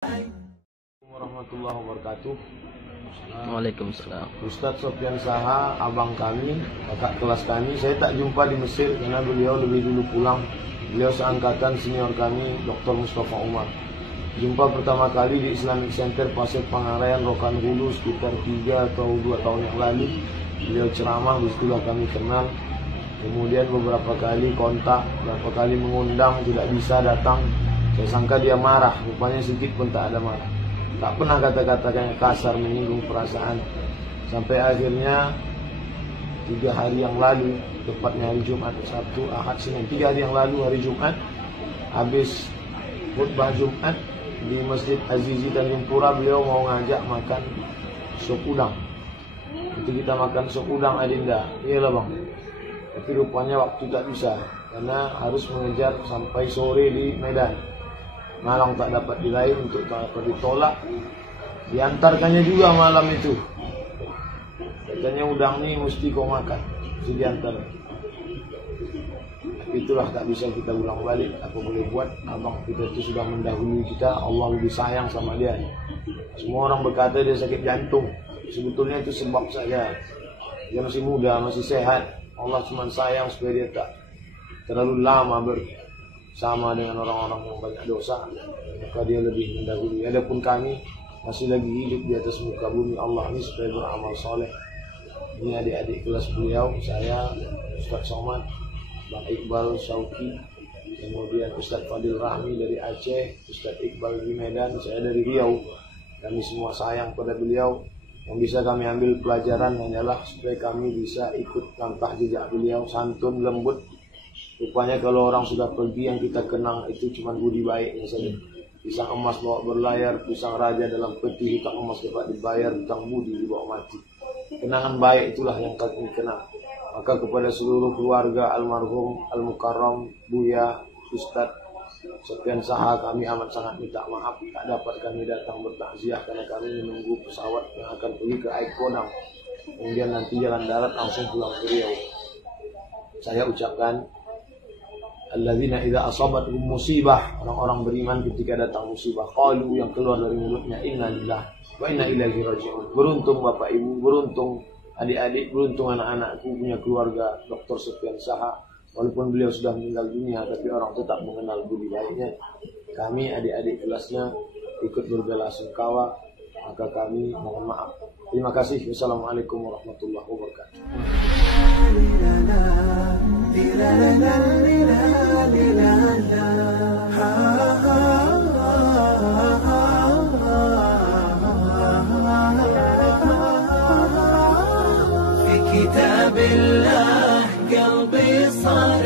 Warahmatullahi wabarakatuh. Waalaikumsalam. Ustadz Sofyan Saha, abang kami, kakak kelas kami. Saya tak jumpa di Mesir karena beliau lebih dulu pulang. Beliau seangkatan senior kami, Dr. Mustafa Umar. Jumpa pertama kali di Islamic Center Pasir Pangarayan, Rokan Hulu sekitar 3 atau 2 tahun yang lalu. Beliau ceramah, disitulah kami kenal. Kemudian beberapa kali kontak, beberapa kali mengundang, tidak bisa datang. Saya sangka dia marah, rupanya sedikit pun tak ada marah. Tak pernah kata-katanya kasar, menyinggung perasaan. Sampai akhirnya 3 hari yang lalu, tepatnya hari Jumat, Sabtu, Ahad, Senin, 3 hari yang lalu hari Jumat, habis khutbah Jumat di Masjid Azizi Tanjung Pura, beliau mau ngajak makan sop udang. Itu kita makan sop udang, Adinda. Iyalah bang. Tapi rupanya waktu tak bisa, karena harus mengejar sampai sore di Medan. Malang tak dapat diraih, untuk tak dapat ditolak. Diantarkannya juga malam itu. Katanya udang ini mesti kau makan, mesti diantar. Tapi itulah tak bisa kita ulang balik. Apa boleh buat? Abang kita itu sudah mendahului kita. Allah lebih sayang sama dia. Semua orang berkata dia sakit jantung. Sebetulnya itu sebab saja. Dia masih muda, masih sehat. Allah cuma sayang supaya dia tak terlalu lama bersama dengan orang-orang yang banyak dosa. Maka dia lebih mendahului. Adapun kami masih lagi hidup di atas muka bumi Allah ini supaya beramal soleh. Ini adik-adik kelas beliau, saya, Ustaz Somad, Bang Iqbal Syauki, kemudian Ustaz Fadil Rahmi dari Aceh, Ustaz Iqbal di Medan, saya dari Riau. Kami semua sayang pada beliau. Yang bisa kami ambil pelajaran hanyalah supaya kami bisa ikut langkah jejak beliau, santun, lembut. Rupanya kalau orang sudah pergi, yang kita kenang itu cuma budi baiknya saja. Pisang emas bawa berlayar, pisang raja dalam peti, hutang emas dapat dibayar, hutang budi dibawa mati. Kenangan baik itulah yang kami kenang. Maka kepada seluruh keluarga almarhum Al-Mukarram Buya Ustadz Sofyan Saha, kami amat sangat minta maaf tak dapat kami datang bertakziah karena kami menunggu pesawat yang akan pergi ke Aikodang. Kemudian nanti jalan darat langsung pulang ke Riau. Saya ucapkan alladzina idza asabatuhum musibah, orang-orang beriman ketika datang musibah, qalu, yang keluar dari mulutnya, inna lillahi wa inna ilaihi raji'un. Beruntung Bapak Ibu, beruntung adik-adik, beruntung anak-anakku punya keluarga Dr. Sofyan Saha. Walaupun beliau sudah meninggal dunia, tapi orang tetap mengenal budi baiknya. Kami adik-adik kelasnya ikut berbela-sungkawa, maka kami mohon maaf. Terima kasih. Wassalamualaikum warahmatullahi wabarakatuh. في كتاب الله قلبي صار